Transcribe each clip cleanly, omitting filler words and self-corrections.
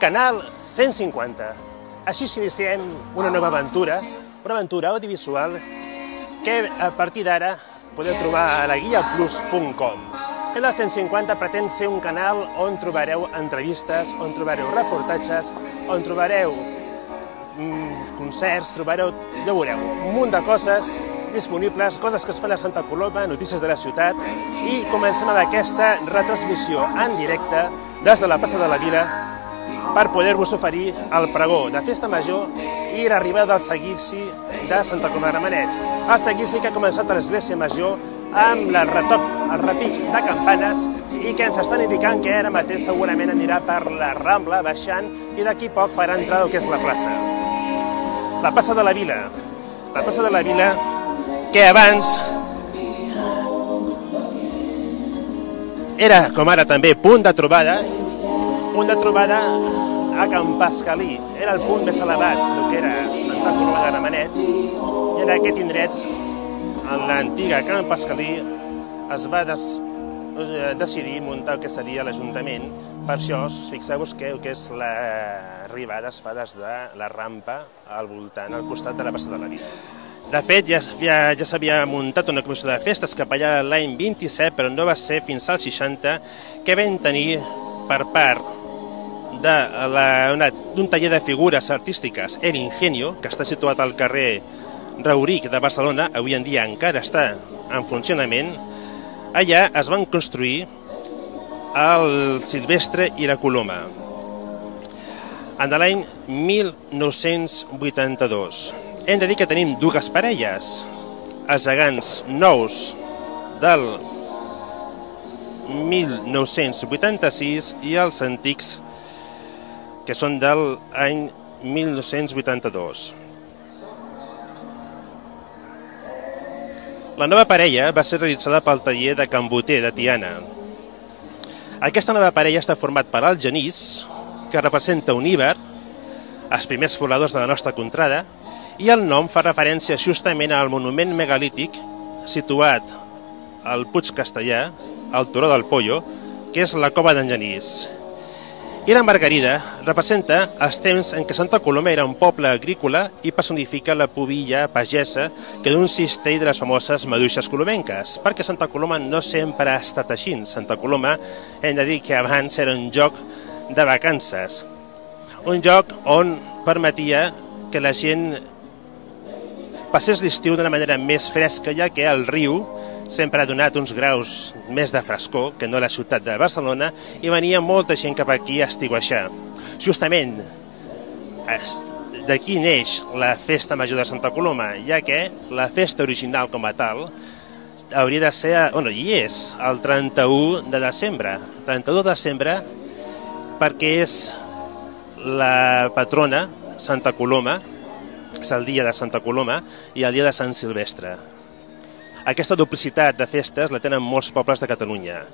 Canal 150. Així s'iniciem una nova aventura, una aventura audiovisual que a partir d'ara podeu trobar a laguiaplus.com. Canal 150 pretén ser un canal on trobareu entrevistes, on trobareu reportatges, on trobareu concerts, trobareu, ja veureu, un munt de coses disponibles, coses que es fan a Santa Coloma, notícies de la ciutat, i comencem amb aquesta retransmissió en directe des de la plaça de la Vila per poder-vos oferir el pregó de Festa Major i l'arribada del seguici de Santa Coloma de Gramenet. El seguici que ha començat a l'Església Major amb el repic de campanes i que ens estan indicant que ara mateix segurament anirà per la Rambla baixant i d'aquí poc farà entrar el que és la plaça. La plaça de la Vila. La plaça de la Vila que abans era, com ara també, punt de trobada a Can Pascalí. Era el punt més elevat del que era Santa Coloma de Gramenet i en aquest indret, en l'antiga Can Pascalí, es va decidir muntar el que seria l'Ajuntament. Per això, fixeu-vos que el que és l'arribada es fa des de la rampa al voltant, al costat de la plaça de la Vila. De fet, ja s'havia muntat una comissió de festes cap allà l'any 27, però no va ser fins al 60 que vam tenir per part d'un taller de figures artístiques, El Ingenio, que està situat al carrer Rauric de Barcelona, avui en dia encara està en funcionament. Allà es van construir el Silvestre i la Coloma, en l'any 1982. Hem de dir que tenim dues parelles, els gegants nous del 1986 i els antics que són de l'any 1982. La nova parella va ser realitzada pel taller de Can Boter de Tiana. Aquesta nova parella està format per el genís, que representa un íber, els primers pobladors de la nostra contrada, i el nom fa referència justament al monument megalític situat al Puig Castellà, al Turó del Pollo, que és la cova d'en Genís. I la margarida representa els temps en què Santa Coloma era un poble agrícola i personifica la pubilla pagesa que d'un cistell de les famoses maduixes colomenques, perquè Santa Coloma no sempre ha estat així. Santa Coloma, hem de dir que abans era un lloc de vacances, un lloc on permetia que la gent passés l'estiu d'una manera més fresca, ja que el riu sempre ha donat uns graus més de frescor que no la ciutat de Barcelona i venia molta gent cap aquí a estiuejar. Justament d'aquí neix la Festa Major de Santa Coloma, ja que la festa original com a tal hauria de ser, i és, el 31 de desembre. 31 de desembre perquè és la patrona Santa Coloma, és el dia de Santa Coloma i el dia de Sant Silvestre. Aquesta duplicitat de festes la tenen molts pobles de Catalunya.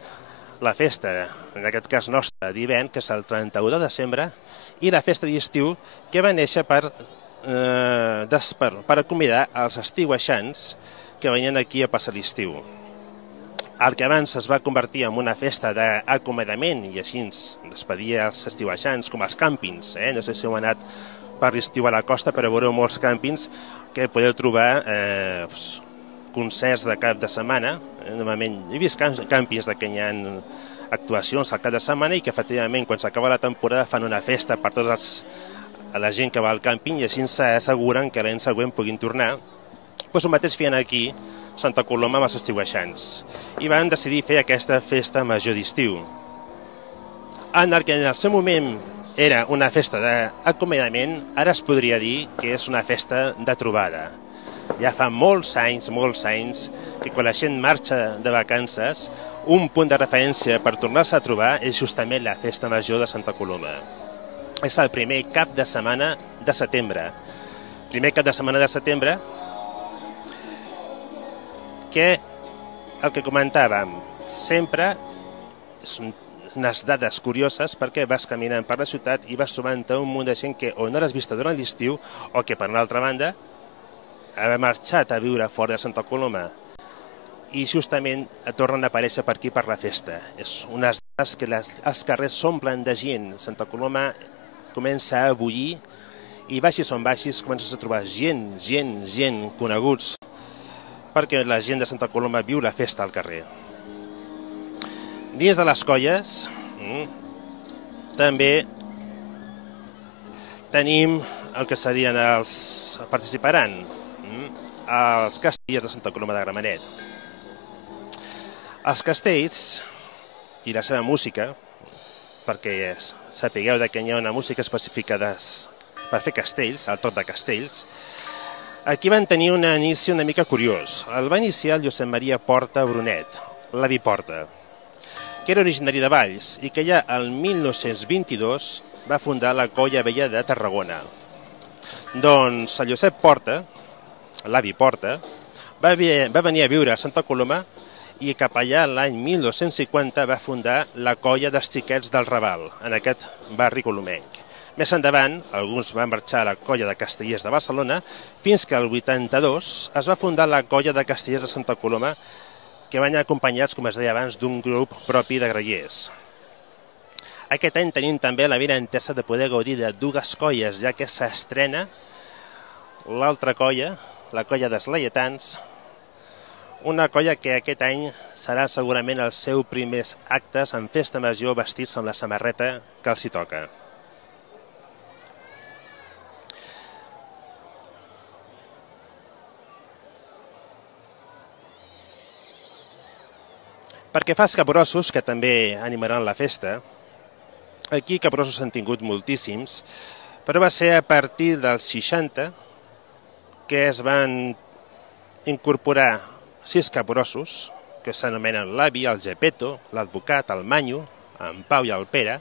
La festa, en aquest cas nostra, d'hivern, que és el 31 de desembre, i la festa d'estiu, que va néixer per acomiadar els estiuejants que venien aquí a passar l'estiu. El que abans es va convertir en una festa d'acomiadament i així despedia els estiuejants, com els càmpings. No sé si heu anat per l'estiu a la costa, però veureu molts càmpings que podeu trobar concerts de cap de setmana. Normalment he vist càmpings que hi ha actuacions al cap de setmana i que efectivament quan s'acaba la temporada fan una festa per tota la gent que va al càmping i així s'asseguren que l'any següent puguin tornar. El mateix feien aquí Santa Coloma amb els estiuejants i van decidir fer aquesta festa major d'estiu. En el que en el seu moment era una festa d'acomiadament, ara es podria dir que és una festa de trobada. Ja fa molts anys que quan la gent marxa de vacances, un punt de referència per tornar-se a trobar és justament la Festa Major de Santa Coloma. És el primer cap de setmana de setembre. Primer cap de setmana de setembre que el que comentàvem sempre són unes dades curioses perquè vas caminant per la ciutat i vas trobant un munt de gent que o no l'has vista durant l'estiu o que, per una altra banda, ha marxat a viure fora de Santa Coloma i justament tornen a aparèixer per aquí per la festa. És unes que els carrers s'omplen de gent. Santa Coloma comença a bullir i baixis on baixis comences a trobar gent, coneguts, perquè la gent de Santa Coloma viu la festa al carrer. Dins de les colles també tenim el que serien els participaran, els castellers de Santa Coloma de Gramenet. Els castells i la seva música, perquè sapigueu que hi ha una música específica per fer castells, el toc de castells, aquí van tenir un inici una mica curiós. El va iniciar el Josep Maria Porta Brunet, l'avi Porta, que era originari de Valls i que ja el 1922 va fundar la Colla Vella de Tarragona. Doncs el Josep Porta, l'avi Porta, va venir a viure a Santa Coloma i cap allà l'any 1950 va fundar la Colla dels Xiquets del Raval, en aquest barri colomenc. Més endavant, alguns van marxar a la Colla de Castellers de Barcelona, fins que el 82 es va fundar la Colla de Castellers de Santa Coloma, que van acompanyats, com es deia abans, d'un grup propi de grallers. Aquest any tenim també la benentesa de poder gaudir de dues colles, ja que s'estrena l'altra colla, la Colla dels Laietans, una colla que aquest any serà segurament els seus primers actes en festa major vestits amb la samarreta que els hi toca. Perquè fa els capgrossos, que també animaran la festa, aquí capgrossos s'han tingut moltíssims, però va ser a partir dels 60 que es van incorporar 6 capgrossos, que s'anomenen l'avi, el Gepetto, l'advocat, el Manyo, en Pau i el Pere,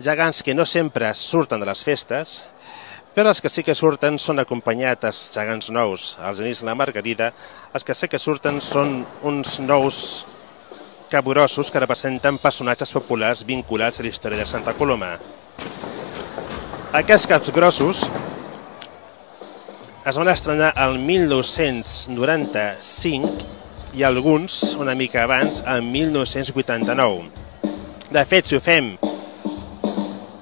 gegants que no sempre surten de les festes, però els que sí que surten són acompanyats els gegants nous, els Anís i la Margarida, els que sí que surten són uns nous capgrossos que representen personatges populars vinculats a la història de Santa Coloma. Aquests capgrossos es van estrenar el 1995 i alguns, una mica abans, el 1989. De fet, si ho fem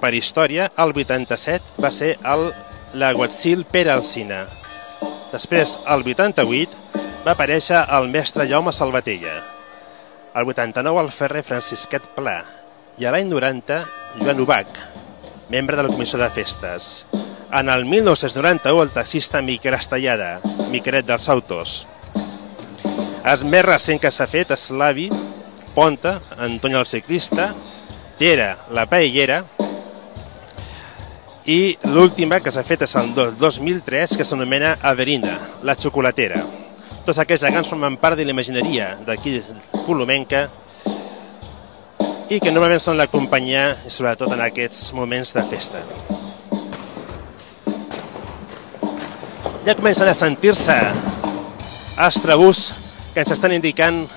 per història, el 87 va ser l'aguatzil Pere Alsina. Després, el 88, va aparèixer el mestre Jaume Salvatella. El 89, el ferrer Francisquet Pla. I a l'any 90, Joan Ubach, membre de la Comissió de Festes. En el 1991, el taxista Miquel Estallada, Miquelet dels Autos. El més recent que s'ha fet és l'avi, Ponta, Antoni el Ciclista, Tera, la Paellera, i l'última que s'ha fet és el 2003, que s'anomena Averina, la xocolatera. Tots aquests gegants formen part de l'imagineria d'aquí colomenca i que normalment són la companyia, sobretot en aquests moments de festa. Ja comencen a sentir-se els trabucs que ens estan indicant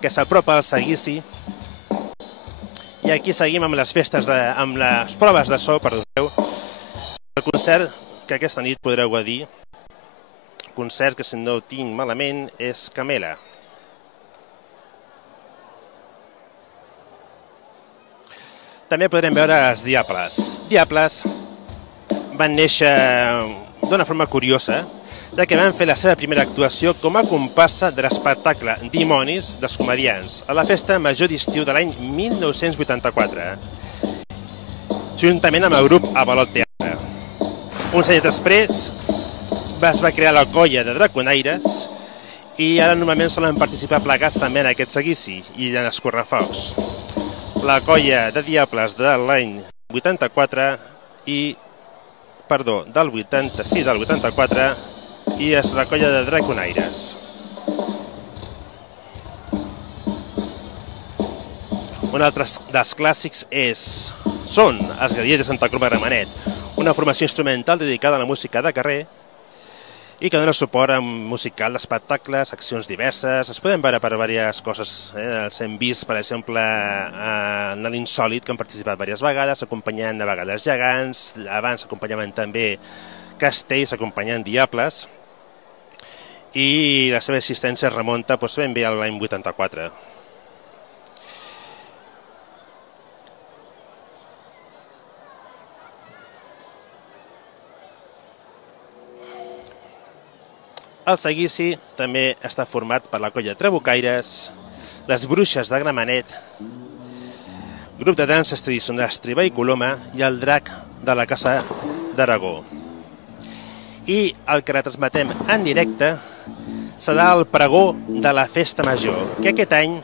que s'apropa el seguici. I aquí seguim amb les festes, amb les proves de so, perdoneu, el concert que aquesta nit podreu gaudir. Concert que, si no ho tinc malament, és Camela. També podrem veure els Diables. Diables van néixer d'una forma curiosa, ja que van fer la seva primera actuació com a comparsa de l'espectacle Dimonis dels Comediants a la festa major d'estiu de l'any 1984, juntament amb el grup Avalot Teatre. Uns anys després es va crear la colla de Draconaires i ara normalment solen participar plegats també en aquest seguici i en els correfocs. La colla de Diables de l'any 84 del 84 i és la colla de Draconaires. Un altre dels clàssics són els Grallers de Santa Coloma de Gramenet, una formació instrumental dedicada a la música de carrer i que dona suport a musical d'espectacles, accions diverses. Es poden veure per diverses coses. Els hem vist, per exemple, en l'Insòlit, que han participat diverses vegades, acompanyant a vegades gegants, abans acompanyaven també castells, acompanyant diables, i la seva existència es remunta ben bé a l'any 84. El seguici també està format per la colla Trabucaires, les Bruixes de Gramenet, grup de danses tradicionals Triba i Coloma i el Drac de la Casa d'Aragó. I el que retransmetem en directe serà el pregó de la Festa Major, que aquest any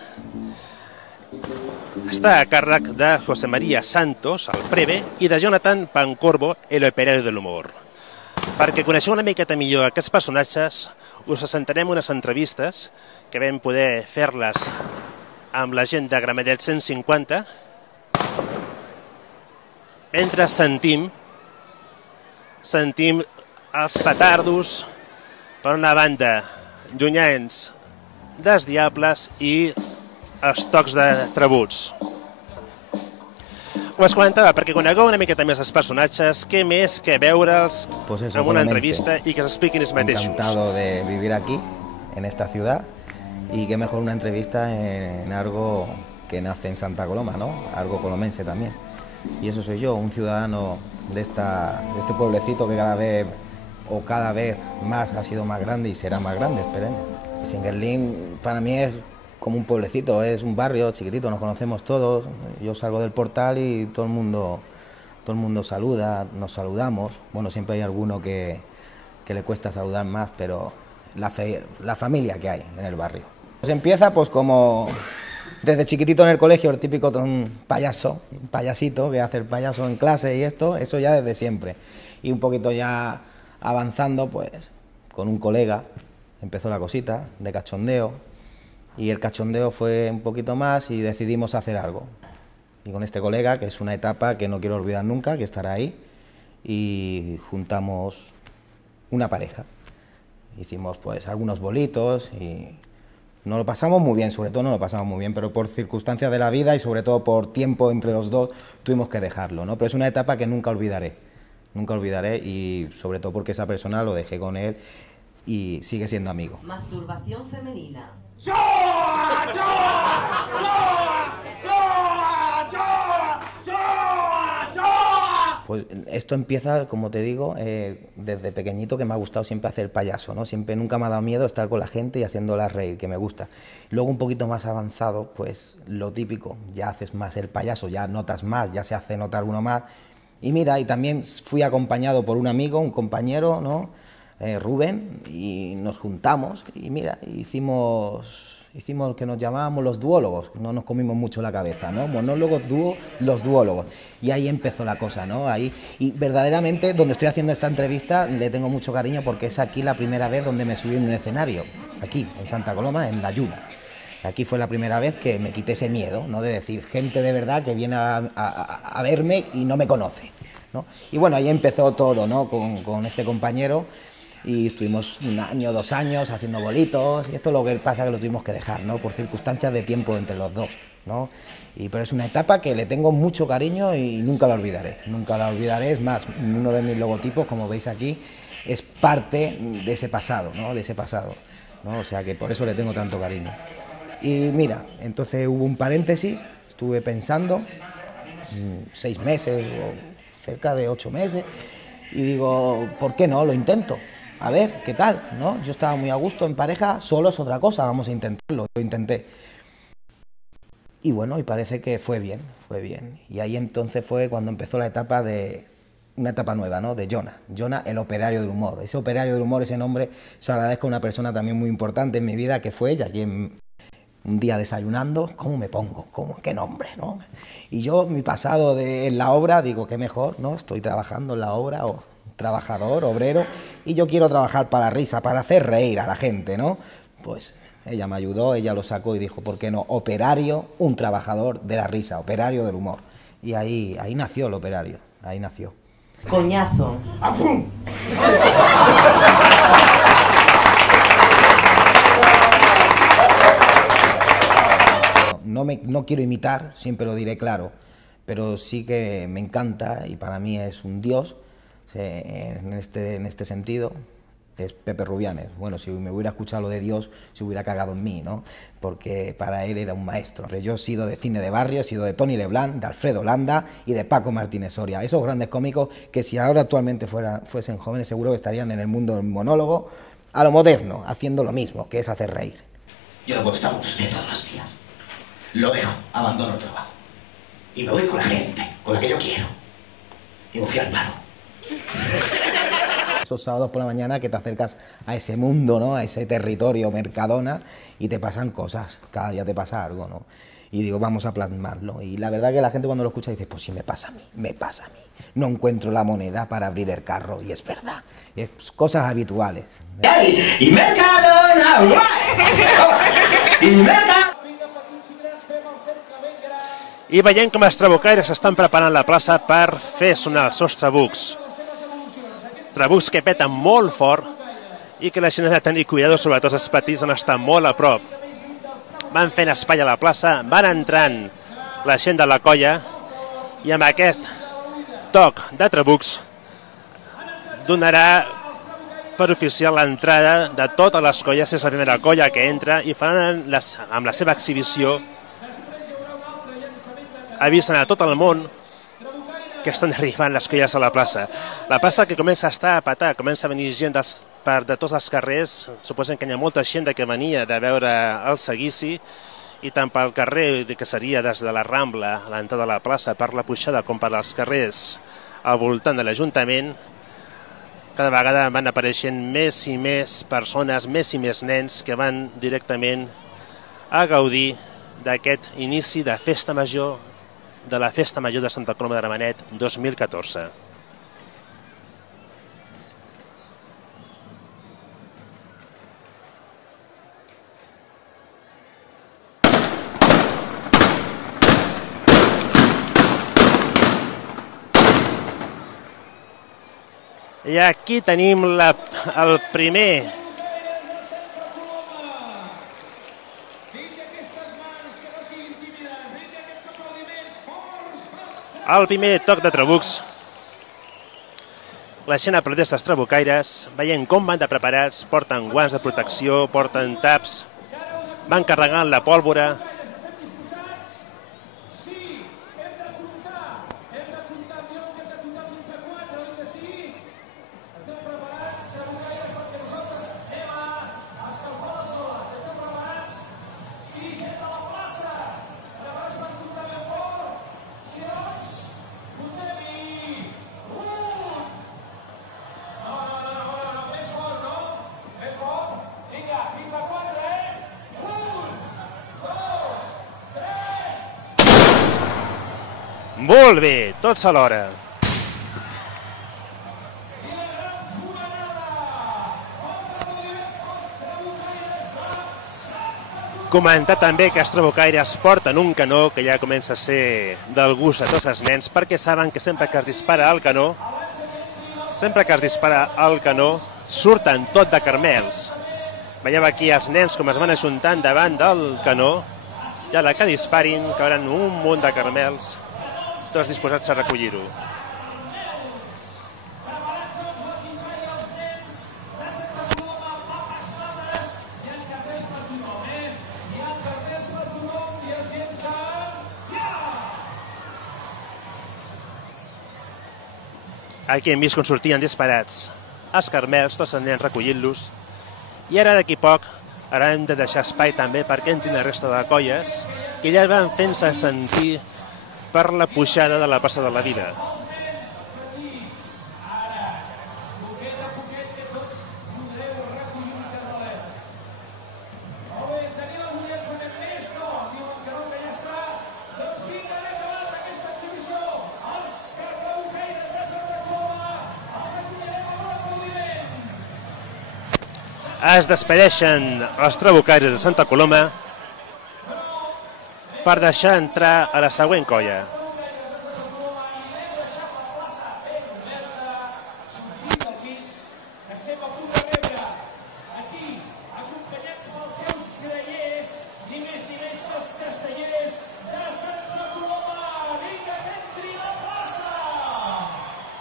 està a càrrec de José María Santos, el Preve, i de Jonathan Pancorbo, el operario de l'humor. Perquè coneixeu una miqueta millor aquests personatges, us assentarem unes entrevistes que vam poder fer-les amb la gent de Gramenet 150, mentre sentim els petardos, per una banda, llunyans dels Diables i els tocs de trabuts. Us comentava, perquè conegueu una miqueta més els personatges, què més que veure'ls en una entrevista y que s'expliquin ells mateixos. Encantado de vivir aquí, en esta ciudad, y qué mejor una entrevista en algo que nace en Santa Coloma, ¿no? Algo colomense también. Y eso soy yo, un ciudadano de este pueblecito que cada vez más ha sido más grande y será más grande, esperemos. Singerlín para mí es como un pueblecito, es un barrio chiquitito, nos conocemos todos. Yo salgo del portal y todo el mundo saluda, nos saludamos. Bueno, siempre hay alguno que le cuesta saludar más, pero la familia que hay en el barrio. Pues empieza pues como desde chiquitito en el colegio, el típico un payaso, un payasito que hace el payaso en clase y eso ya desde siempre. Y un poquito ya avanzando, pues con un colega empezó la cosita de cachondeo. Y el cachondeo fue un poquito más y decidimos hacer algo. Y con este colega, que es una etapa que no quiero olvidar nunca, que estará ahí, y juntamos una pareja. Hicimos pues algunos bolitos y nos lo pasamos muy bien, sobre todo nos lo pasamos muy bien, pero por circunstancias de la vida y sobre todo por tiempo entre los dos tuvimos que dejarlo, ¿no? Pero es una etapa que nunca olvidaré y sobre todo porque esa persona lo dejé con él y sigue siendo amigo. Masturbación femenina. Pues esto empieza, como te digo, desde pequeñito, que me ha gustado siempre hacer payaso, ¿no? Nunca me ha dado miedo estar con la gente y haciéndola reír, que me gusta. Luego un poquito más avanzado, pues lo típico, ya haces más el payaso, ya notas más, ya se hace notar uno más. Y mira, y también fui acompañado por un amigo, un compañero, ¿no? Rubén, y nos juntamos y mira, hicimos que nos llamábamos los duólogos, no nos comimos mucho la cabeza, ¿no? Monólogos, los duólogos. Y ahí empezó la cosa, ¿no? Ahí, y verdaderamente, donde estoy haciendo esta entrevista, le tengo mucho cariño porque es aquí la primera vez donde me subí en un escenario, aquí, en Santa Coloma, en La Lluna. Aquí fue la primera vez que me quité ese miedo, ¿no? De decir, gente de verdad que viene a verme y no me conoce, ¿no? Y bueno, ahí empezó todo, ¿no? Con este compañero. Y estuvimos 1 año, 2 años haciendo bolitos, y esto es lo que pasa, que lo tuvimos que dejar, ¿no? Por circunstancias de tiempo entre los dos, ¿no? Pero es una etapa que le tengo mucho cariño y nunca la olvidaré, es más, uno de mis logotipos, como veis aquí, es parte de ese pasado, ¿no? ¿No? O sea que por eso le tengo tanto cariño. Y mira, entonces hubo un paréntesis, estuve pensando, 6 meses o cerca de 8 meses, y digo, ¿por qué no? Lo intento. A ver, ¿qué tal? ¿No? Yo estaba muy a gusto en pareja, solo es otra cosa, vamos a intentarlo. Lo intenté. Y bueno, y parece que fue bien. Y ahí entonces fue cuando empezó una etapa nueva, ¿no? De Jonah, el operario del humor. Ese operario del humor, ese nombre, se lo agradezco a una persona también muy importante en mi vida, que fue ella, quien un día desayunando, ¿cómo me pongo? ¿Qué nombre? ¿No? Y yo, mi pasado en la obra, digo, qué mejor, ¿no? Estoy trabajando en la obra, trabajador, obrero, y yo quiero trabajar para la risa, para hacer reír a la gente, ¿no? Pues ella me ayudó, ella lo sacó y dijo, ¿por qué no? Operario, un trabajador de la risa, operario del humor. Y ahí nació el operario, ahí nació. Coñazo. ¡Apum! No quiero imitar, siempre lo diré claro, pero sí que me encanta y para mí es un dios en este sentido, es Pepe Rubianes. Bueno, si me hubiera escuchado lo de Dios, se hubiera cagado en mí, ¿no? Porque para él era un maestro. Yo he sido de cine de barrio, he sido de Tony Leblanc, de Alfredo Landa y de Paco Martínez Soria. Esos grandes cómicos que si ahora actualmente fuesen jóvenes seguro que estarían en el mundo del monólogo a lo moderno, haciendo lo mismo, que es hacer reír. Yo no puedo estar con usted todos los días. Lo dejo, abandono el trabajo. Y me voy con la gente, con la que yo quiero. Y me fui al paro. Esos sábados por la mañana que te acercas a ese mundo, ¿no? A ese territorio Mercadona y te pasan cosas, cada día te pasa algo, ¿no? Y digo, vamos a plasmarlo. Y la verdad que la gente cuando lo escucha dice, pues sí, me pasa a mí, me pasa a mí. No encuentro la moneda para abrir el carro y es verdad. Es cosas habituales. I Mercadona! I Mercadona! I veiem com els trabucaires estan preparant la plaça per fer sonar els seus trabucs. Trabucs que peten molt fort i que la gent ha de tenir cuidado, sobretot els petits, on estan molt a prop. Van fent espai a la plaça, van entrant la gent de la colla i amb aquest toc de trabucs donarà per oficial l'entrada de totes les colles. És la primera colla que entra i faran amb la seva exhibició avisen a tot el món que estan arribant les colles a la plaça. La plaça que comença a estar a petar, comença a venir gent de tots els carrers. Suposen que hi ha molta gent que venia de veure el seguici i tant pel carrer, que seria des de la Rambla, a l'entrada de la plaça, per la pujada, com per als carrers al voltant de l'Ajuntament, cada vegada van apareixent més i més persones, més i més nens que van directament a gaudir d'aquest inici de festa major, de la Festa Major de Santa Coloma de Gramenet 2014. I aquí tenim el primer toc de trabucs. La gent aplaudeix els trabucaires, veient com van de preparats, porten guants de protecció, porten taps, van carregant la pólvora. Molt bé, tots alhora. Comentar també que els trabucaires porten un canó que ja comença a ser del gust de tots els nens, perquè saben que sempre que es dispara al canó, surten tot de carmels. Veieu aquí els nens com es van ajuntant davant del canó i a la que disparin cauran un munt de carmels, tots disposats a recollir-ho. Aquí hem vist com sortien disparats els carmels, tots els nens recollint-los. I ara d'aquí poc hem de deixar espai també perquè entrin la resta de colles que ja van fent-se sentir per la pujada de la plaça de la Vida. Es despedeixen els trabucaires de Santa Coloma per deixar entrar a la següent colla.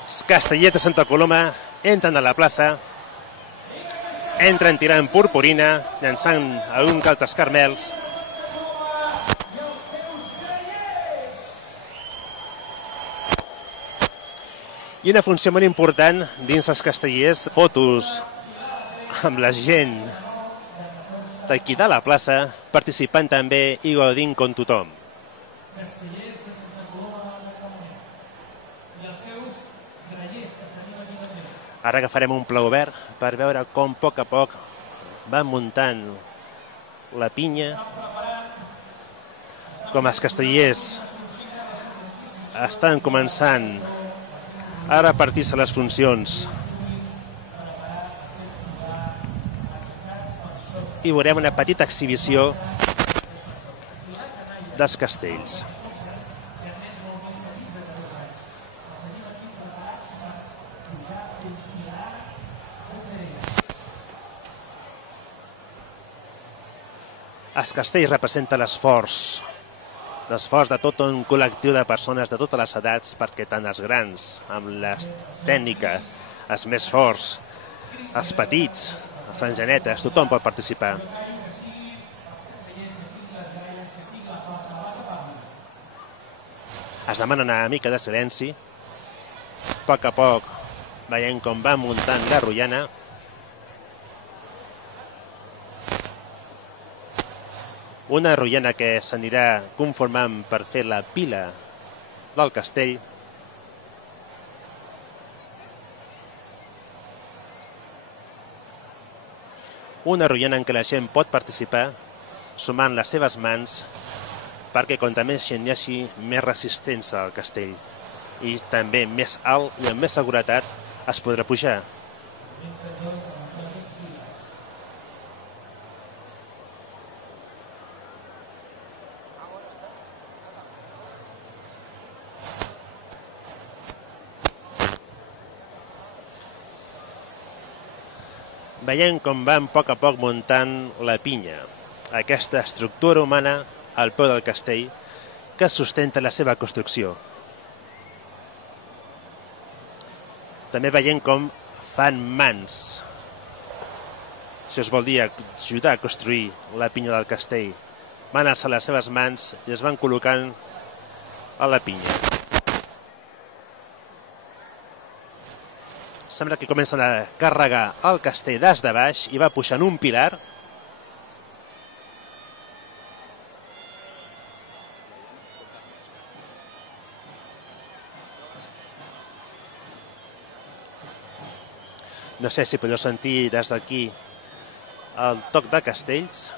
Els castellers de Santa Coloma entren a la plaça, entren tirant purpurina, llançant alguns altres carmels. I una funció molt important dins els castellers, fotos amb la gent d'aquí de la plaça, participant també i gaudint com tothom. Ara agafarem un pla obert per veure com a poc va muntant la pinya, com els castellers estan començant a repartir-se les funcions. I veurem una petita exhibició dels castells. Els castells representen l'esforç de tot un col·lectiu de persones de totes les edats, perquè tant els grans, amb la tècnica, els més forts, els petits, els engenetes, tothom pot participar. Es demana una mica de silenci. A poc veiem com va muntant la rotllana. Una rotllana que s'anirà conformant per fer la pila del castell. Una rotllana en què la gent pot participar sumant les seves mans, perquè quanta més gent hi hagi, més resistència al castell. I també més alt i amb més seguretat es podrà pujar. Veiem com van a poc muntant la pinya, aquesta estructura humana al peu del castell que sustenta la seva construcció. També veiem com fan mans. Això es vol dir ajudar a construir la pinya del castell. Van alçar les seves mans i es van col·locant a la pinya. Sembla que comencen a carregar el castell des de baix i va pujant un pilar. No sé si podeu sentir des d'aquí el toc de castells.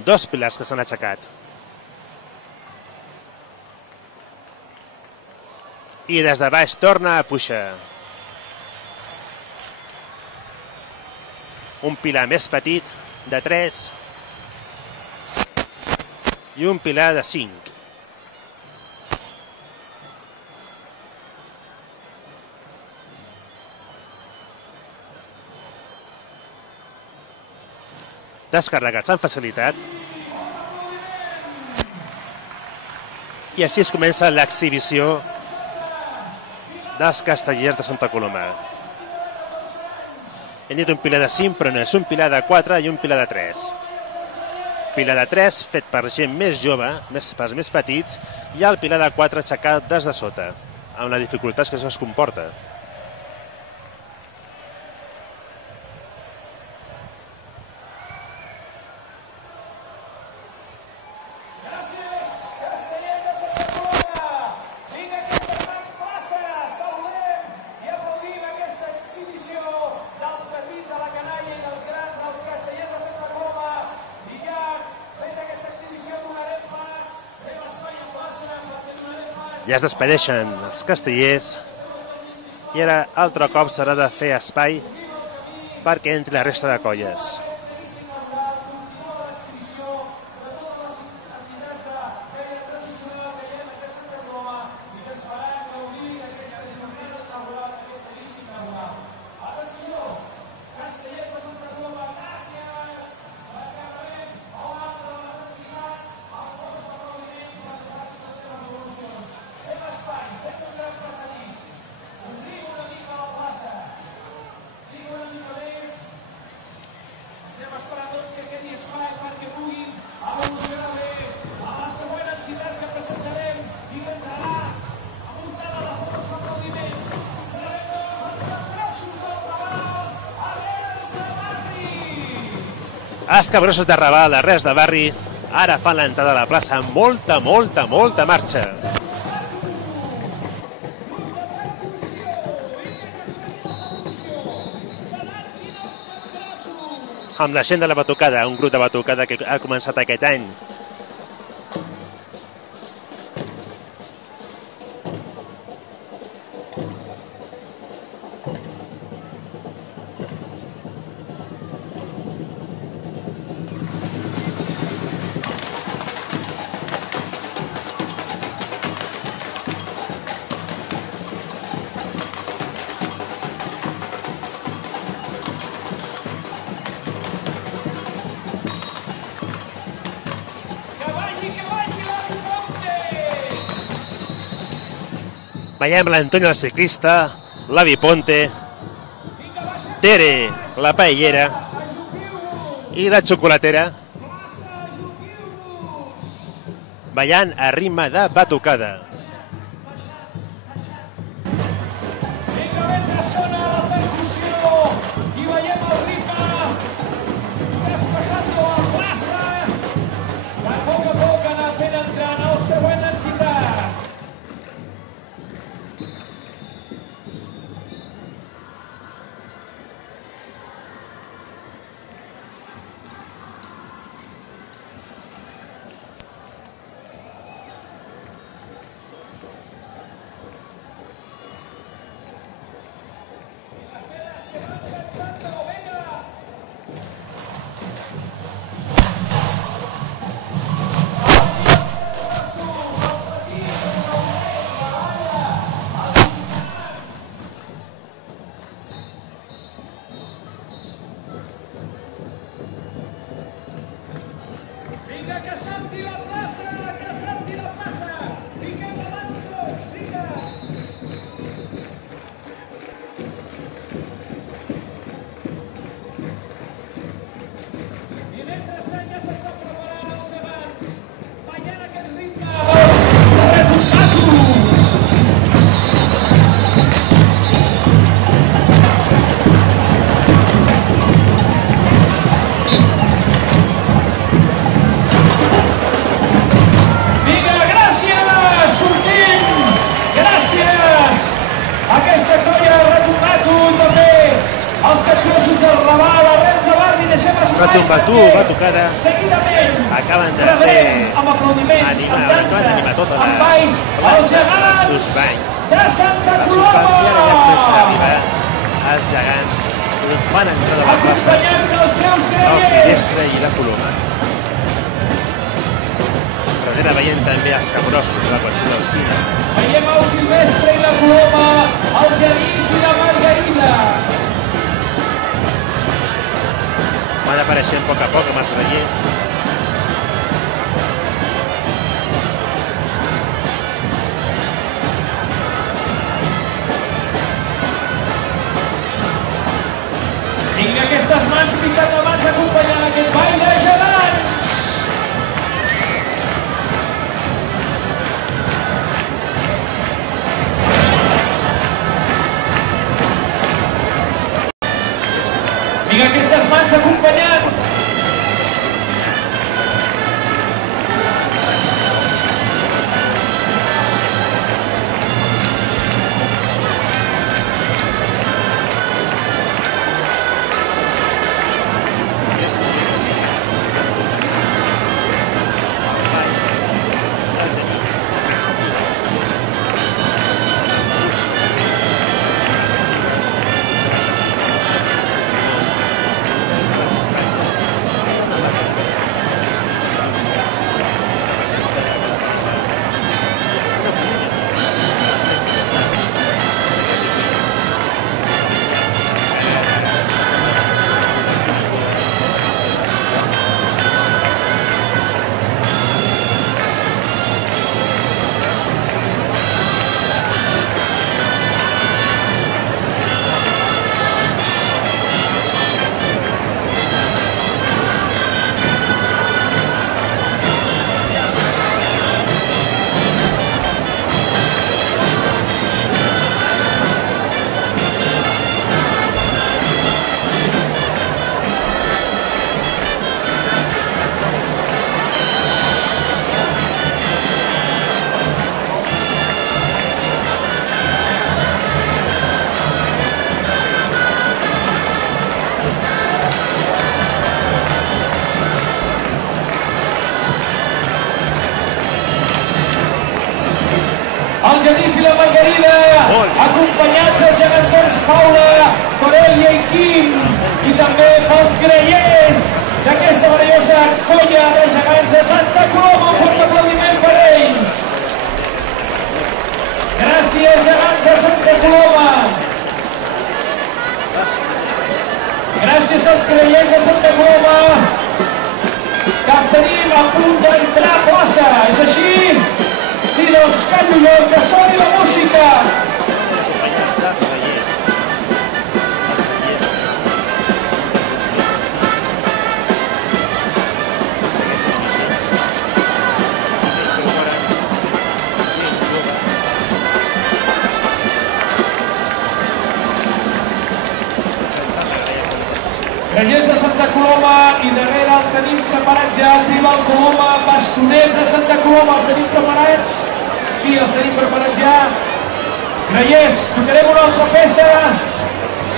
Dos pilars que s'han aixecat. I des de baix torna a pujar. Un pilar més petit, de 3, i un pilar de 5. Descarregats amb facilitat. I així es comença l'exhibició dels castellers de Santa Coloma. Hem dit un pilar de 5, però no és un pilar de 4 i un pilar de 3. Pilar de 3 fet per gent més jove, per més petits, i el pilar de 4 aixecat des de sota, amb les dificultats que això es comporta. Ja es despedeixen els castellers i ara altre cop serà de fer espai perquè entri la resta de colles. Els capgrossos de Raval, de Res de Barri, ara fan l'entrada a la plaça amb molta marxa. Amb la gent de la batucada, un grup de batucada que ha començat aquest any. Veiem l'Antonio el ciclista, l'Avi Ponte, Tere, la paellera i la xocolatera, ballant a ritme de batucada. Batucada acaben de fer animar tota la plaça dels seus banys. Els seus banys i ara ja comencen a arribar els gegants que fan entrar de la plaça el Silvestre i la Coloma. Darrere veiem també els capgrossos de la Conselleria del Cine. Veiem el Silvestre i la Coloma, el Genís i la Margarida. Van apareixent a poc amb els rellers. Vinga, aquestes mans picant la mans acompanyant aquest ball de gegants. Vinga, aquestes mans acompanyant el Genís i la Margarida, acompanyats dels gegantons Paula, Corèlia i Quim, i també pels grellers d'aquesta meravellosa colla de gegants de Santa Coloma. Un fort aplaudiment per ells. Gràcies, gegants de Santa Coloma. Gràcies als grellers de Santa Coloma, que tenim a punt d'entrar a plaça. És així? Sí, doncs, canvi jo, que soni la música. Grellers de Santa Coloma, i darrere el tenim preparat ja el Tribal Coloma, bastoners de Santa Coloma, els tenim preparats? Sí, els tenim preparats ja. Grellers, tocarem una altra peça?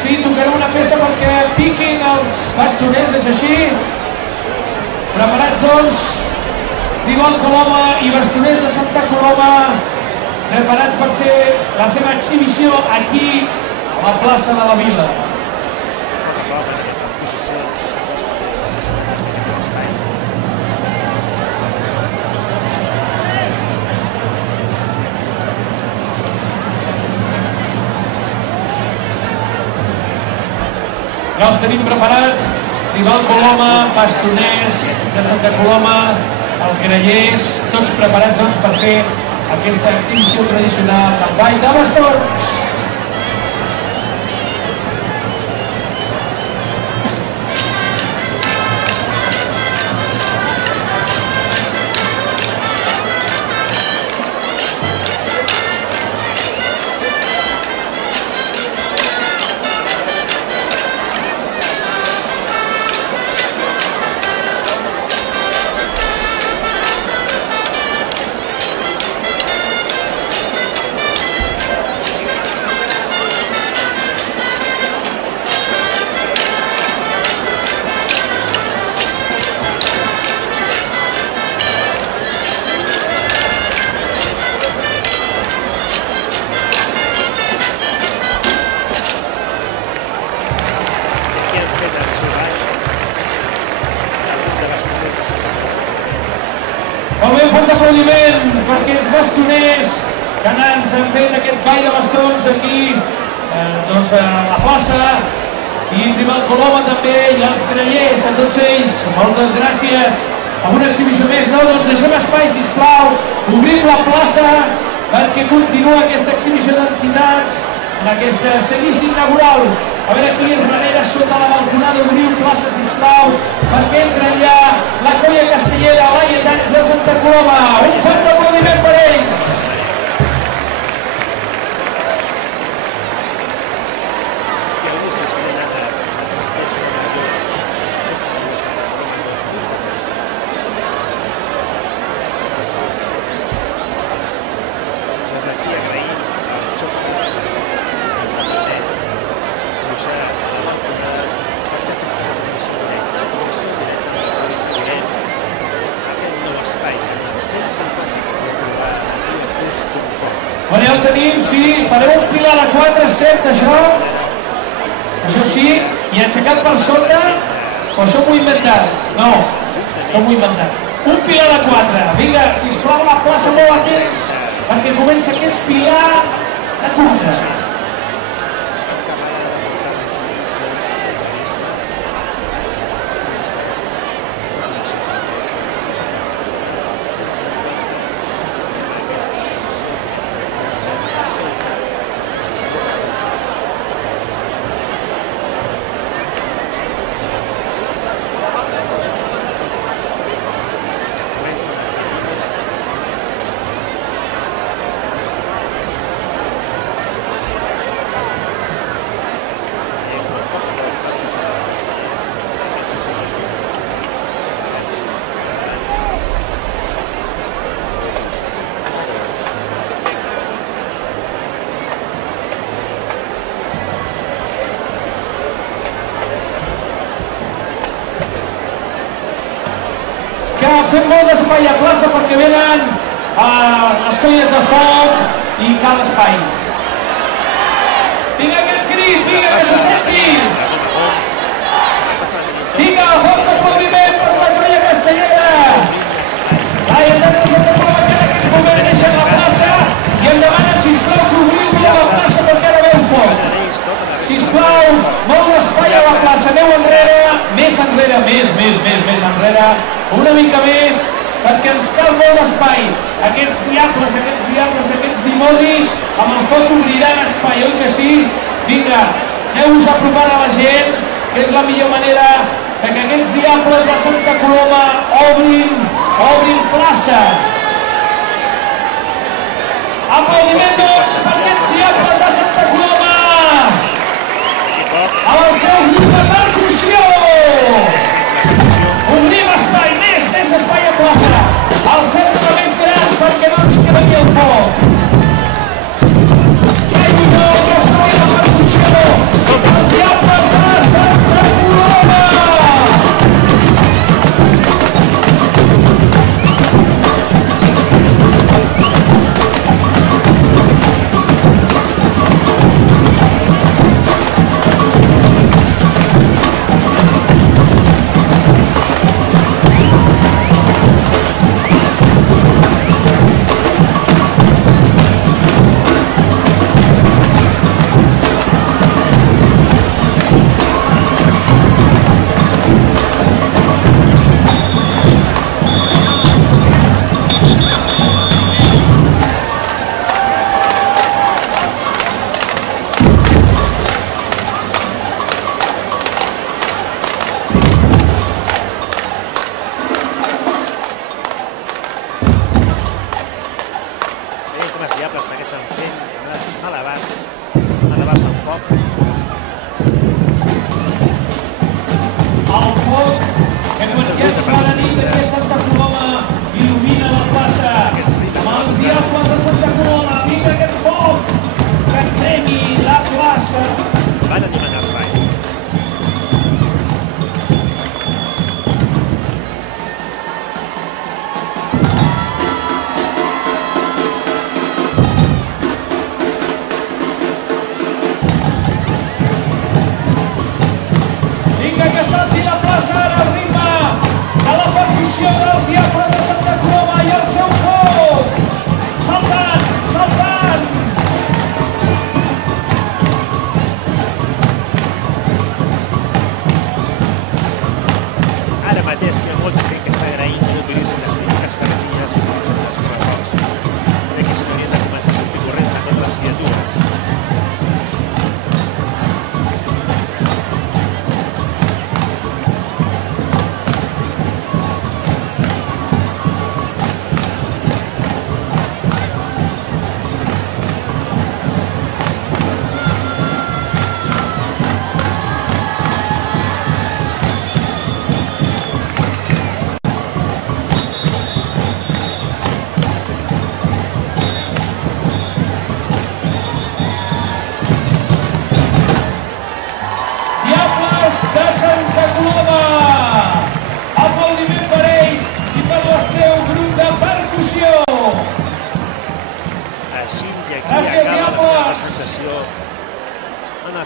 Sí, tocarem una peça perquè piquin els bastoners, és així? Preparats, doncs, Tribal Coloma i bastoners de Santa Coloma, preparats per fer la seva exhibició aquí, a la plaça de la Vila. Ja els tenim preparats, Tribal Coloma, bastoners de Santa Coloma, els grellers, tots preparats doncs, per fer aquesta exhibició tradicional del ball de bastons. Molt bé, un fort aplaudiment per aquests bastoners que han fet aquest ball de bastons aquí doncs, a la plaça, i Tribal Coloma també, i els grellers, a tots ells, moltes gràcies. Amb una exhibició més, no? Doncs deixem espai, sisplau, obrim la plaça perquè continua aquesta exhibició d'entitats en aquest seguici inaugural. A veure aquí darrere, sota la balconada, obriu plaça, sisplau, perquè entren ja la colla castellera, Laietans de Santa Coloma. Un fort aplaudiment per ells. Bueno, ja ho tenim, sí, farem un pilar de 4, cert, això? Això sí, i aixecat per sota, o això m'ho he inventat? No, això m'ho he inventat. Un pilar de 4, vinga, sisplau, la plaça molt atents, perquè comença aquest pilar de 4. Fem molt d'espai a plaça perquè venen les colles de foc i cal espai. Vinga aquest crit, vinga que se senti! Vinga, fort aplaudiment per la colla castellera! L'Ajuntament de Santa Coloma que en aquest moment deixen la plaça i em demanen, sisplau, que obriu la plaça perquè ara ve el foc. Sisplau, molt d'espai a la plaça, aneu enrere, més enrere, més enrere, una mica més, perquè ens cal molt d'espai. Aquests diables, aquests dimonis, amb el foc obriran espai, oi que sí? Vinga, aneu-vos apropant a la gent, que és la millor manera que aquests diables de Santa Coloma obrin plaça. Aplaudiment, doncs, per aquests diables de Santa Coloma! Amb el seu grup de percussió! Obrim espai, més espai a plaça! El cercle més gran perquè no ens quedi el foc! Espai de percussió! Els diables de Santa Coloma!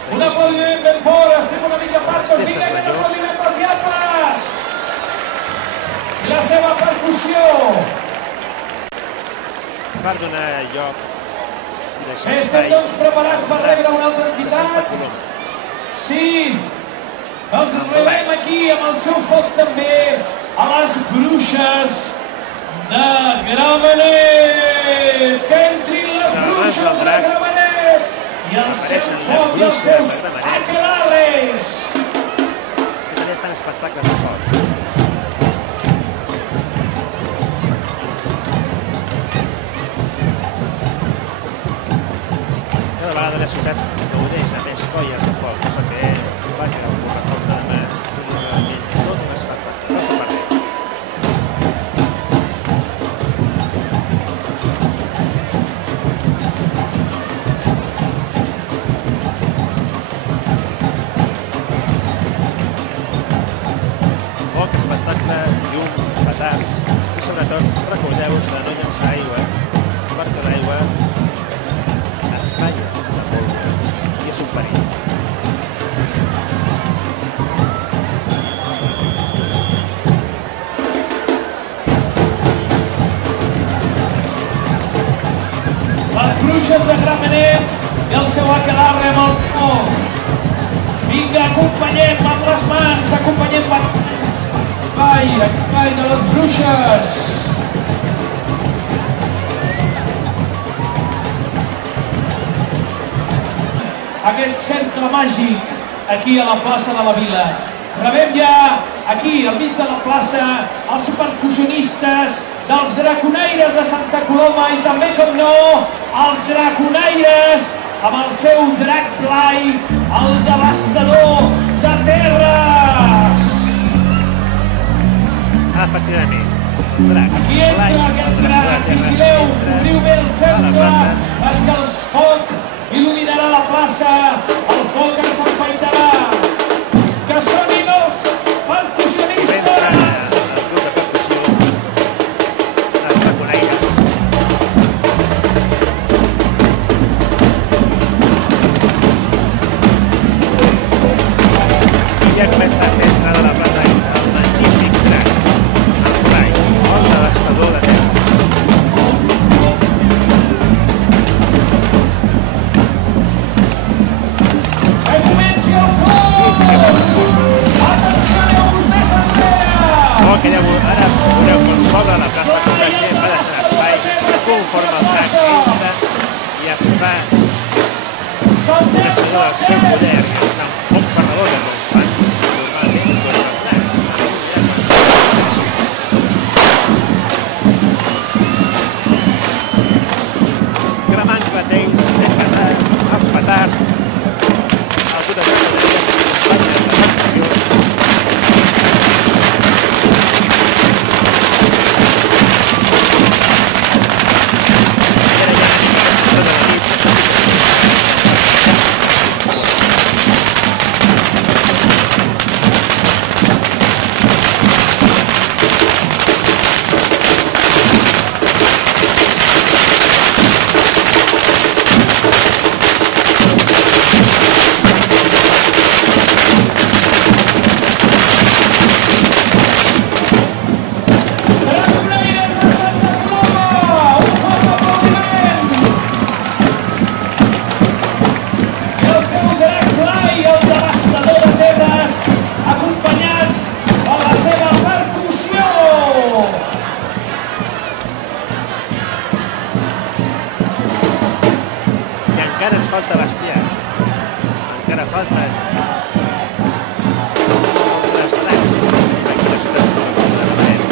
Un aplaudiment ben fort, estem una mica partos, vinga, un aplaudiment pels diables! I la seva percussió! Per donar lloc i deixar espai... Estem doncs preparats per rebre una altra entitat? Sí! Els rebem aquí amb el seu foc també a les bruixes de Gramenet! Que entrin les bruixes de Gramenet! I el seu foc i els seus aquelarres! Que també fan espectacles de foc. Cada vegada la ciutat gaudeix de més colles de foc. És el que fa que el correfoc de Mas sigui realment tot un espectacle. No s'ho perdem. Espectacle, llum, petards i sobretot recordeu-vos de no llançar aigua perquè l'aigua l'espai i és un perill. Les bruixes de Gramenet i el seu aquelarre amb el pulmó. Vinga, acompanyem amb les mans, acompanyem per ball de les bruixes. Aquest cercle màgic aquí a la plaça de la Vila. Rebem ja aquí, al mig de la plaça, els percussionistes dels Draconaires de Santa Coloma i també, com no, els Draconaires amb el seu drac Blai, el devastador de terres. Efectivament, drac Aquí entra aquest drac, vigileu, obriu bé el cercle perquè el foc il·luminarà la plaça, el foc ens empaitarà. Que sonin els percussionistes! el grup de percussió dels Draconaires. I ja comença a fer entrada a la plaça el magnífic drac, el Blai, el devastador de terres. Que comenci el foc! Atencioneu-vos més enrere! Oh, que ja ara veureu com s'obre la plaça, com la gent va deixar espai, conforme el drac entra i es fa coneixedor del seu poder i és un bon perdedor de com fan normalment tots els dracs. Cremant clatells, els petards, el grup de Draconaires acompanya la percussió. Draconaires de Santa Coloma! Un fort aplaudiment! I el seu drac Blai, el devastador de terres, acompanyats per la seva percussió! I encara ens falta bestiar. Encara falten les dracs aquí a la ciutat de Gramenet.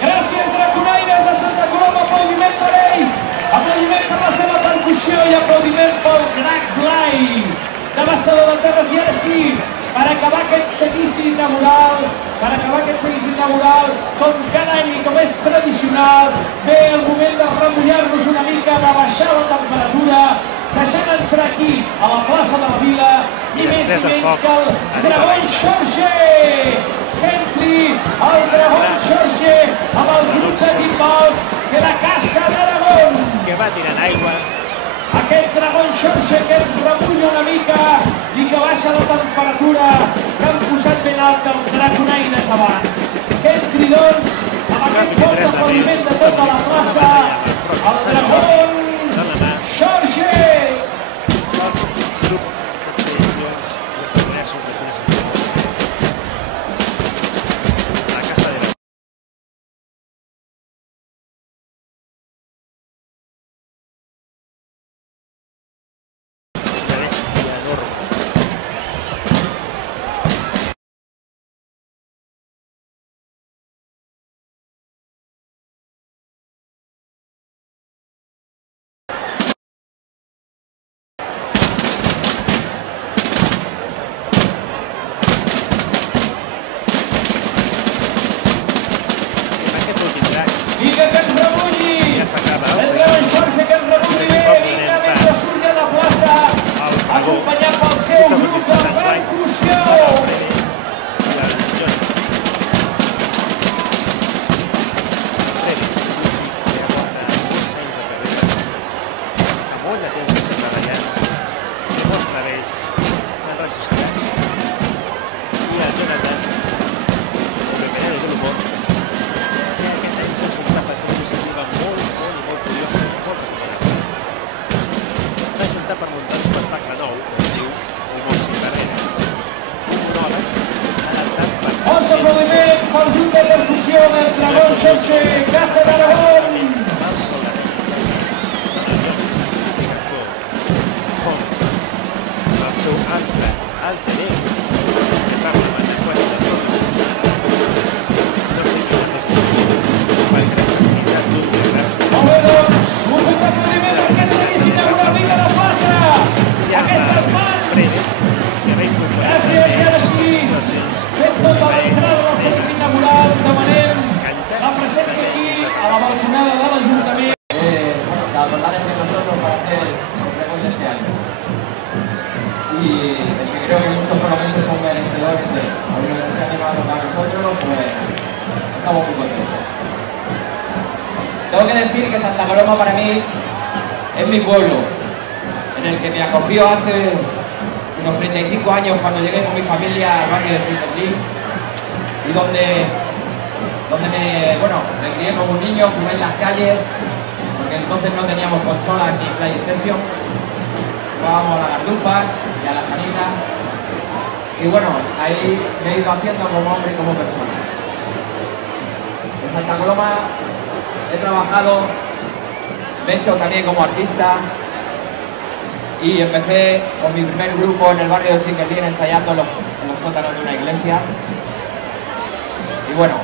Gràcies, Draconaires de Santa Coloma, aplaudiment per ells, aplaudiment per la seva percussió i aplaudiment pel drac Blai, devastador de terres. I ara sí, per acabar aquest seguici inaugural, com cada any i com és tradicional, ve el moment de remullar-nos una mica, de baixar la temperatura, deixant entrar aquí, a la plaça de la Vila, ni més ni menys que el Dragon Xorxe! Que entri el Dragon Xorxe amb el grup de timbals de la Casa d'Aragón. Que va tirant aigua. Aquest Dragon Xorxe que ens remulla una mica i que baixa la temperatura que han posat ben alta els Draconaires abans. Que entri, doncs, amb aquest fort aplaudiment de tota la plaça, el Dragon Xorxe! estamos muy contentos. Tengo que decir que Santa Coloma para mí es mi pueblo, en el que me acogió hace unos 35 años cuando llegué con mi familia al barrio de Sinterlí, y donde me crié como un niño, jugué en las calles, porque entonces no teníamos consolas ni PlayStation, jugábamos a la gardufa y a las manitas, y bueno, ahí me he ido haciendo como hombre y como persona. En Santa Coloma he trabajado, me he hecho también como artista, y empecé con mi primer grupo en el barrio de Sinterlí ensayando en los sótanos de una iglesia. Y bueno,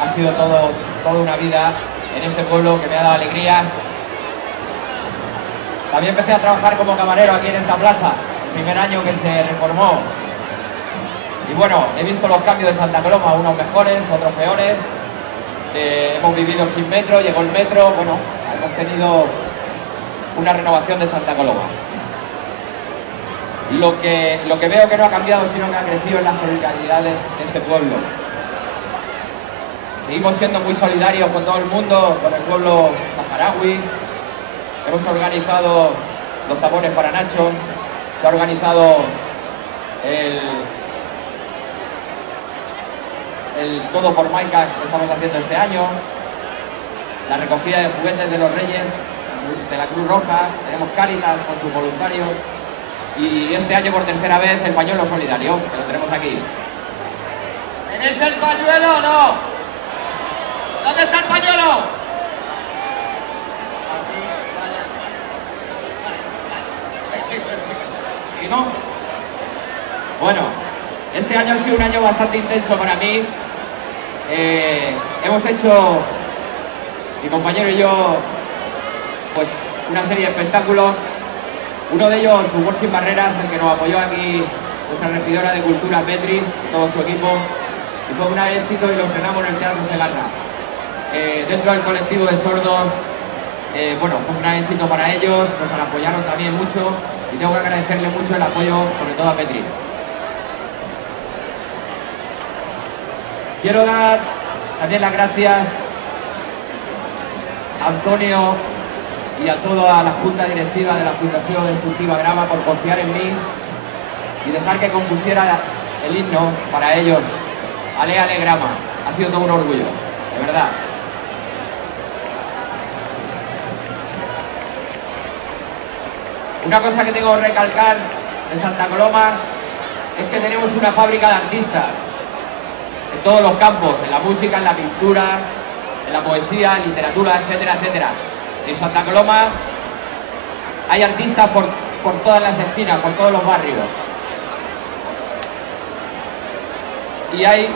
ha sido toda una vida en este pueblo que me ha dado alegrías. También empecé a trabajar como camarero aquí en esta plaza, el primer año que se reformó. Y bueno, he visto los cambios de Santa Coloma, unos mejores, otros peores. Hemos vivido sin metro, llegó el metro, bueno, hemos tenido una renovación de Santa Coloma. Lo que veo que no ha cambiado, sino que ha crecido en la solidaridad de este pueblo. Seguimos siendo muy solidarios con todo el mundo, con el pueblo saharaui. Hemos organizado los tapones para Nacho, se ha organizado el Todo por Maica que estamos haciendo este año, la recogida de juguetes de los Reyes, de la Cruz Roja, tenemos Cáritas con sus voluntarios, y este año por tercera vez el pañuelo solidario, que lo tenemos aquí. ¿Tenéis el pañuelo o no? ¿Dónde está el pañuelo? Aquí, vaya. ¿Y no? Bueno, este año ha sido un año bastante intenso para mí. Hemos hecho, mi compañero y yo, pues una serie de espectáculos. Uno de ellos, Humor Sin Barreras, el que nos apoyó aquí nuestra regidora de Cultura, Petri, y todo su equipo, y fue un gran éxito y lo estrenamos en el Teatro Segarra. Dentro del colectivo de sordos, bueno, fue un gran éxito para ellos, nos apoyaron también mucho, y tengo que agradecerle mucho el apoyo, sobre todo a Petri. Quiero dar también las gracias a Antonio y a toda la junta directiva de la Fundación Destructiva Grama por confiar en mí y dejar que compusiera el himno para ellos. Ale, ale, Grama. Ha sido todo un orgullo, de verdad. Una cosa que tengo que recalcar de Santa Coloma es que tenemos una fábrica de artistas en todos los campos, en la música, en la pintura, en la poesía, en literatura, etcétera, etcétera. En Santa Coloma hay artistas por todas las esquinas, por todos los barrios. Y hay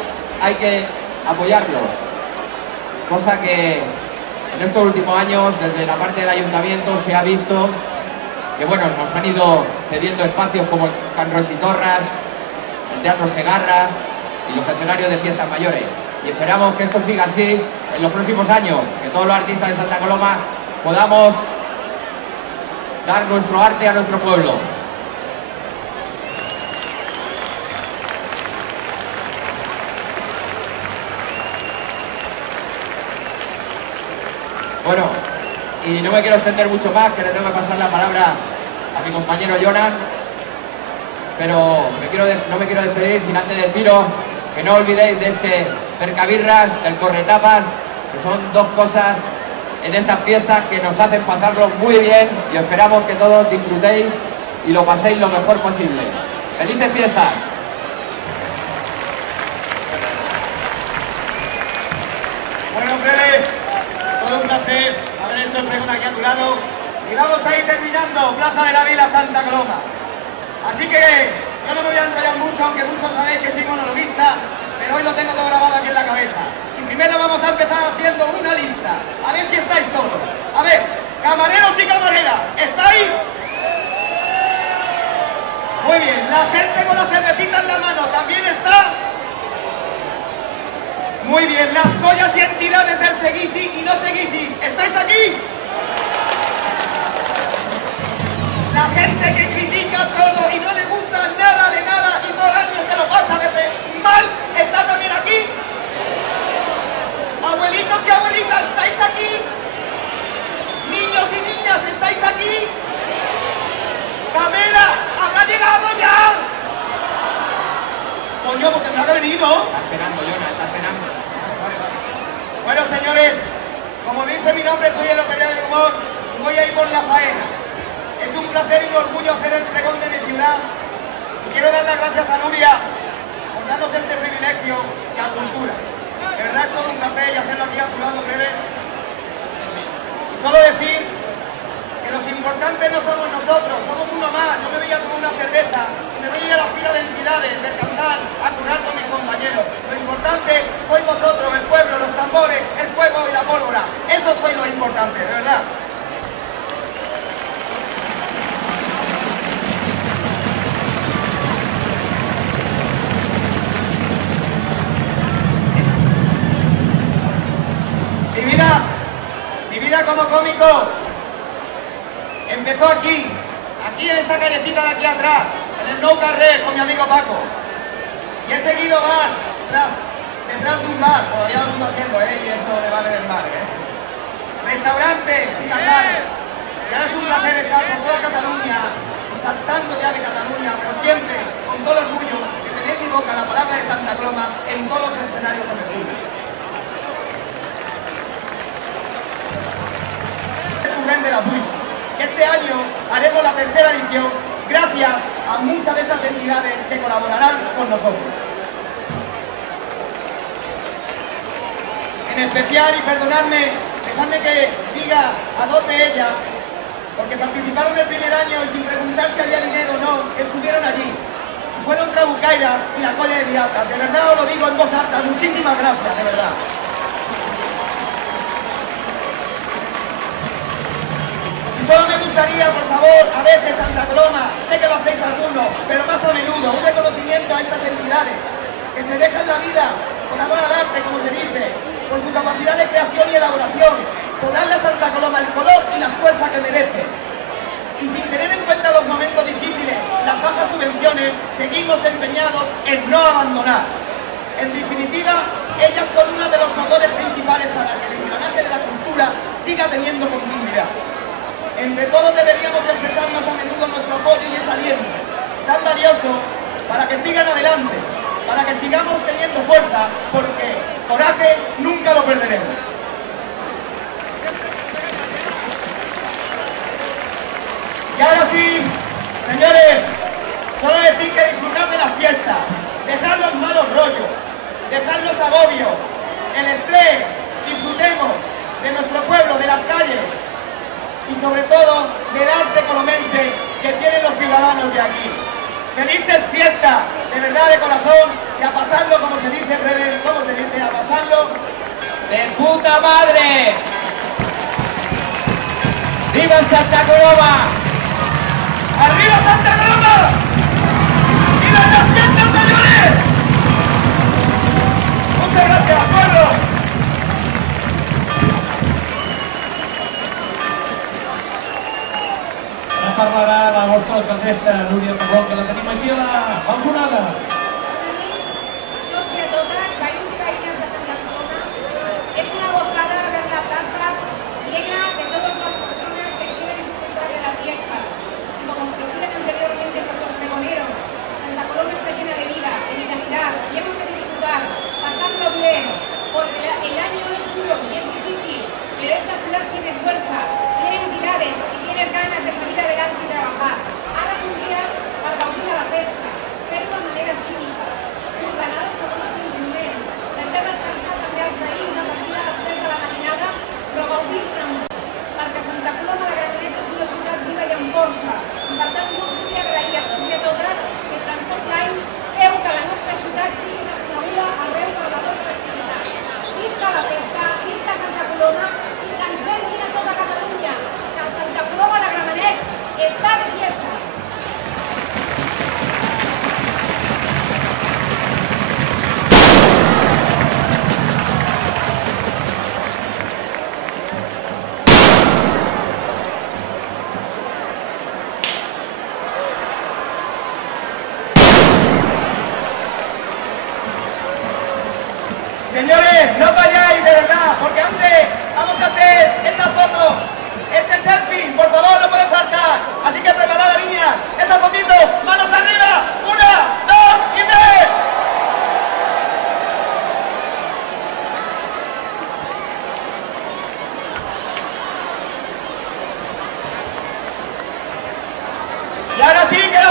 que apoyarlos. Cosa que en estos últimos años, desde la parte del ayuntamiento, se ha visto que bueno, nos han ido cediendo espacios como el Can Rositorras, el Teatro Segarra y los escenarios de fiestas mayores. Y esperamos que esto siga así en los próximos años, que todos los artistas de Santa Coloma podamos dar nuestro arte a nuestro pueblo. Bueno, y no me quiero extender mucho más, que le tengo que pasar la palabra a mi compañero Jonas, pero no me quiero despedir sin antes deciros que no olvidéis de ese cercabirras, del corretapas, que son dos cosas en estas fiestas que nos hacen pasarlo muy bien y esperamos que todos disfrutéis y lo paséis lo mejor posible. ¡Felices fiestas! Bueno, Fede, todo un placer haber hecho el pregón aquí a tu lado y vamos a ir terminando Plaza de la Vila, Santa Coloma. Así que yo no me voy a enrollar mucho, aunque muchos sabéis que soy monologuista, pero hoy lo tengo todo grabado aquí en la cabeza. Y primero vamos a empezar haciendo una lista, a ver si estáis todos. A ver, camareros y camareras, ¿estáis? Muy bien, la gente con la cervecita en la mano, ¿también está? Muy bien, las joyas y entidades del Seguisi y no Seguisi, ¿estáis aquí? La gente que critica todo y no le gusta nada de nada y todo el año se lo pasa de mal, ¿está también aquí? ¿Verdad que ha venido? Está cenando, Jonas, está cenando. Bueno, señores, como dice mi nombre, soy el Operario del Humor y voy a ir por la faena. Es un placer y un orgullo hacer el pregón de mi ciudad. Quiero dar las gracias a Nuria por darnos este privilegio y a Cultura. De verdad es todo un placer y hacerlo aquí a tu lado breve. Y solo decir que los importantes no somos nosotros, somos uno más. No me voy a tomar una cerveza, me voy a ir a la fila de entidades, descansar, a curar con mis compañeros. Lo importante sois vosotros, el pueblo, los tambores, el fuego y la pólvora. Eso sois lo importante, de verdad. Mi vida como cómico empezó aquí en esta callecita de aquí atrás, en el Nou Carrer con mi amigo Paco. Y he seguido detrás de un bar, todavía lo estoy haciendo, y esto de bar en bar, restaurantes y casales. Y ahora es un placer estar por toda Cataluña, saltando ya de Cataluña, pero siempre con todo el orgullo que tener en mi boca la palabra de Santa Coloma en todos los escenarios que me suben. De la Puig, que este año haremos la tercera edición gracias a muchas de esas entidades que colaborarán con nosotros. En especial, y perdonadme, dejadme que diga a dos de ellas, porque participaron el primer año y sin preguntar si había dinero o no, estuvieron allí. Fueron Trabucairas y la Colla de Diatas. De verdad os lo digo en voz alta, muchísimas gracias, de verdad. Solo me gustaría, por favor, a veces Santa Coloma, sé que lo hacéis algunos, pero más a menudo, un reconocimiento a estas entidades que se dejan la vida por amor al arte, como se dice, por su capacidad de creación y elaboración, por darle a Santa Coloma el color y la fuerza que merece. Y sin tener en cuenta los momentos difíciles, las bajas subvenciones, seguimos empeñados en no abandonar. En definitiva, ellas son uno de los motores principales para que el engranaje de la cultura siga teniendo continuidad. Entre todos deberíamos expresar más a menudo nuestro apoyo y ese aliento tan valioso para que sigan adelante, para que sigamos teniendo fuerza, porque coraje nunca lo perderemos. Y ahora sí, señores, solo decir que disfrutar de la fiesta, dejar los malos rollos, dejar los agobios, el estrés, disfrutemos de nuestro pueblo, de las calles, y sobre todo del arte colomense que tienen los ciudadanos de aquí. Felices fiestas, de verdad, de corazón, y a pasarlo, como se dice, ¿cómo se dice? A pasarlo ¡de puta madre! ¡Viva Santa Coloma! ¡Arriba Santa Coloma! ¡Viva las fiestas mayores! Muchas gracias, pueblo. Parlarà la vostra alcaldessa Núria Parrón, que la tenim aquí a la balconada. Tots y a todas, veïns y veïnes de Santa Coloma, es una gozada ver la plaza llena de todas las personas que quieren disfrutar de la fiesta. Y como se decía anteriormente por los pregoneros, Santa Coloma está llena de vida, de vitalidad, y hemos de disfrutar, pasarlo bien, porque el año es duro y es difícil, pero esta ciudad tiene fuerza, tiene entidades y tiene ganas de salir adelante y trabajar. Ahora son días para bautizar la pesca, pero de manera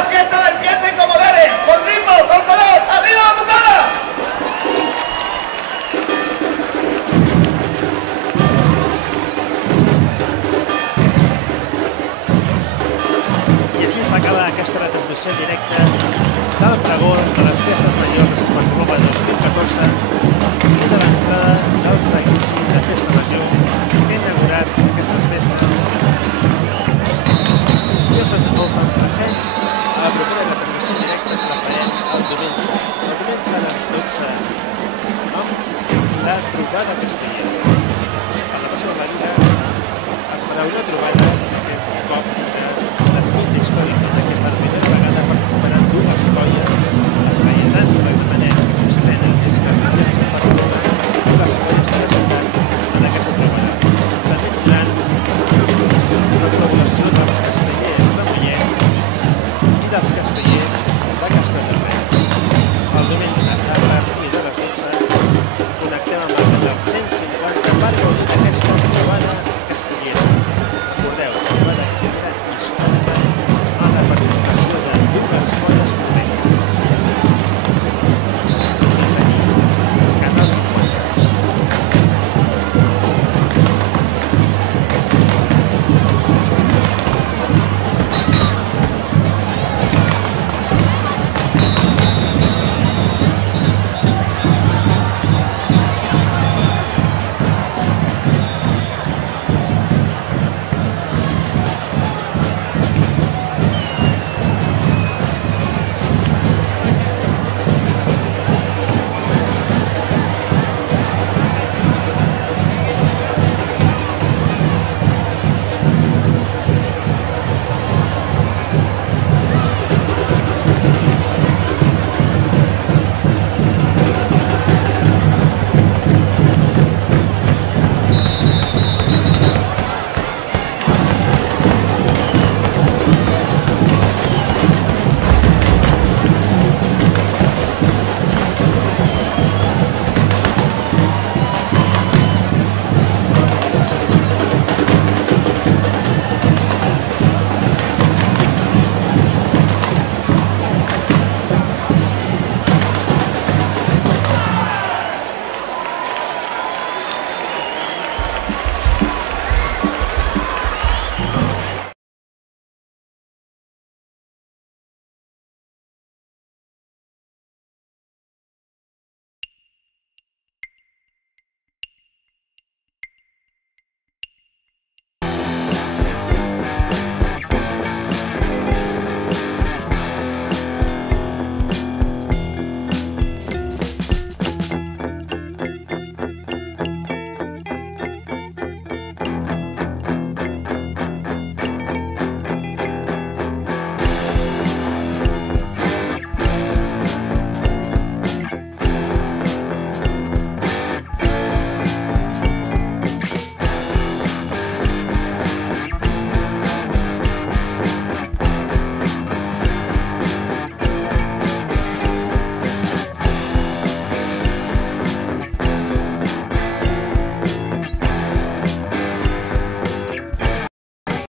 fiesta empiecen como deben, con ritmo, con color, ¡arriba la putada! I així s'acaba aquesta retransmissió en directe del pregó de les festes majors de Sant Joan Coloma 2014 i de l'entrada del seguici de Festa Major que ha inaugurat aquestes festes. Jo soc el Sant Placent, a la propera retransmissió en directe que la farem el diumenge a les 12 amb la trobada castellera. Per la passada de la vida es farà una trobada